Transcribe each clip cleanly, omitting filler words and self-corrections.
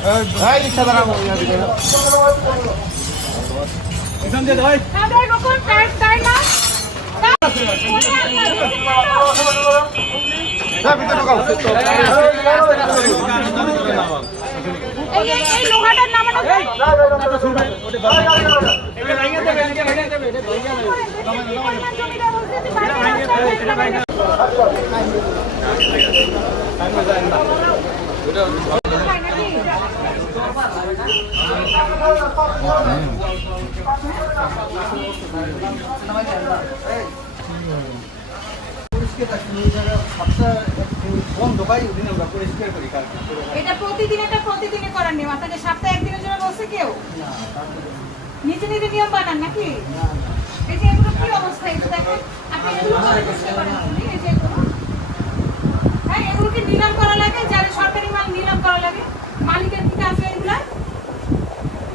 রিক্সা দাঁড়া লোহাটার নামানো এটা প্রতিদিনে করার নিয়ম। আপনাকে সপ্তাহে একদিনের জন্য বলছে কেউ? নিজে নিজে নিয়ম বানান নাকি? এই যে এগুলো কি অবস্থা? এটা দেখেন আপনি এগুলো করে চেষ্টা করেন। এই যে হ্যাঁ, এগুলোকে নিলাম করা লাগে, যারা সরকারি মাল নিলাম করা লাগে, মালিকের দিকে আছে এগুলা।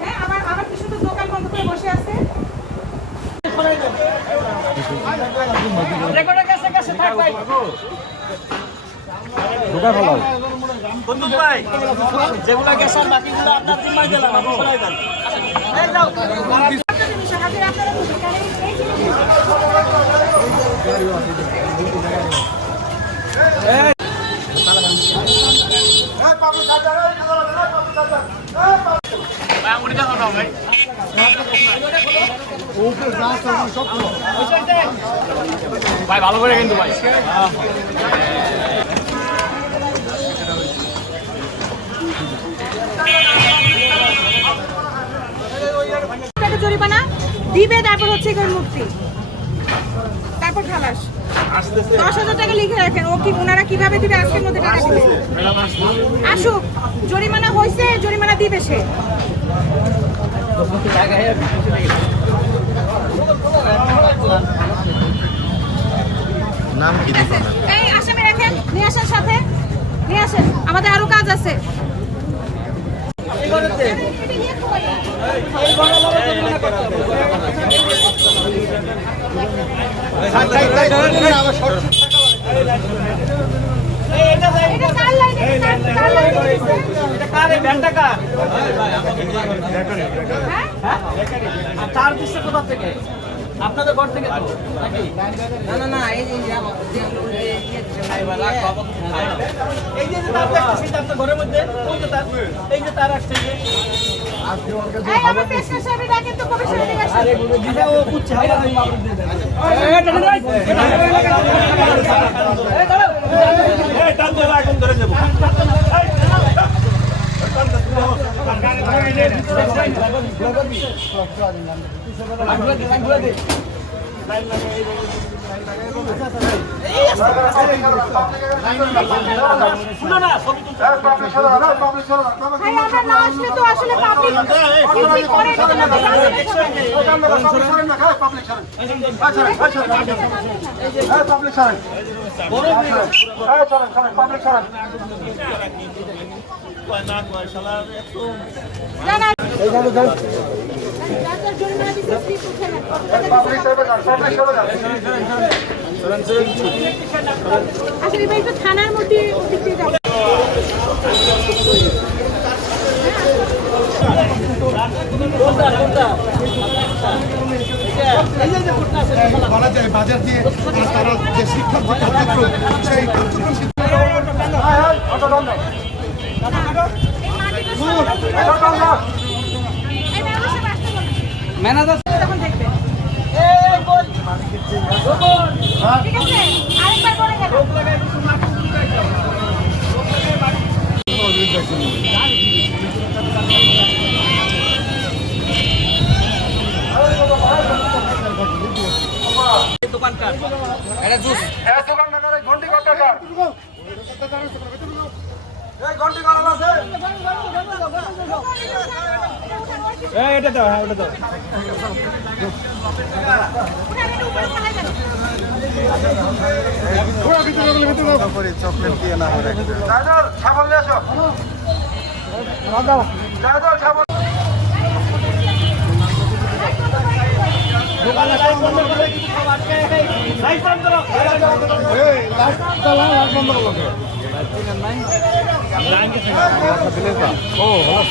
হ্যাঁ, আবার কি শুধু দোকান বন্ধ করে বসে আছে? বন্ধু ভাই, যেগুলা গেছে বাকিগুলো আপনার জিম্মায় দিলাম, আপনি সরাই দেন। এই যাও। ভাই ভালো করে কিন্তু ভাই জরিমানা দিবে, তারপর হচ্ছে মূর্তি, তারপর খালাস। 10,000 টাকা লিখে রাখেন। ও কি ওনারা কিভাবে দিবে? আজকের মধ্যে টাকা দিবে। আসুক, জরিমানা হয়েছে, জরিমানা দিবে সে। নাম কি? এই আসামি রাখেন, নিয়ে আসেন সাথে, নিয়ে আসেন, আমাদের আরো কাজ আছে। আপনাদের ঘর থেকে তো নাকি? না এই যে এই যে তার দেখতেছি আপনার ঘরের মধ্যে, ওই যে তার, এই যে তার আসছে যে থানার মধ্যে বাজার দিয়ে তারা যে শিক্ষা কার্যক্রম সেই কার্যক্রম ম্যানেজার তখন দেখবে। ঠিক আছে, আরেকবার করে গেল। দোকানকার এটা জুস দোকান না করে ঘন্টি ঘন্টা কার এই ঘন্টি কার আছে এই এটা দাও, হ্যাঁ ওটা দাও। চকলেট দিয়ে না হবে। ছাগল নিয়ে আসো, ছাগল লাইট বন্ধ করে কিছু খাবার লাইট বন্ধ করো, লাইট বন্ধ করো। ও ভালো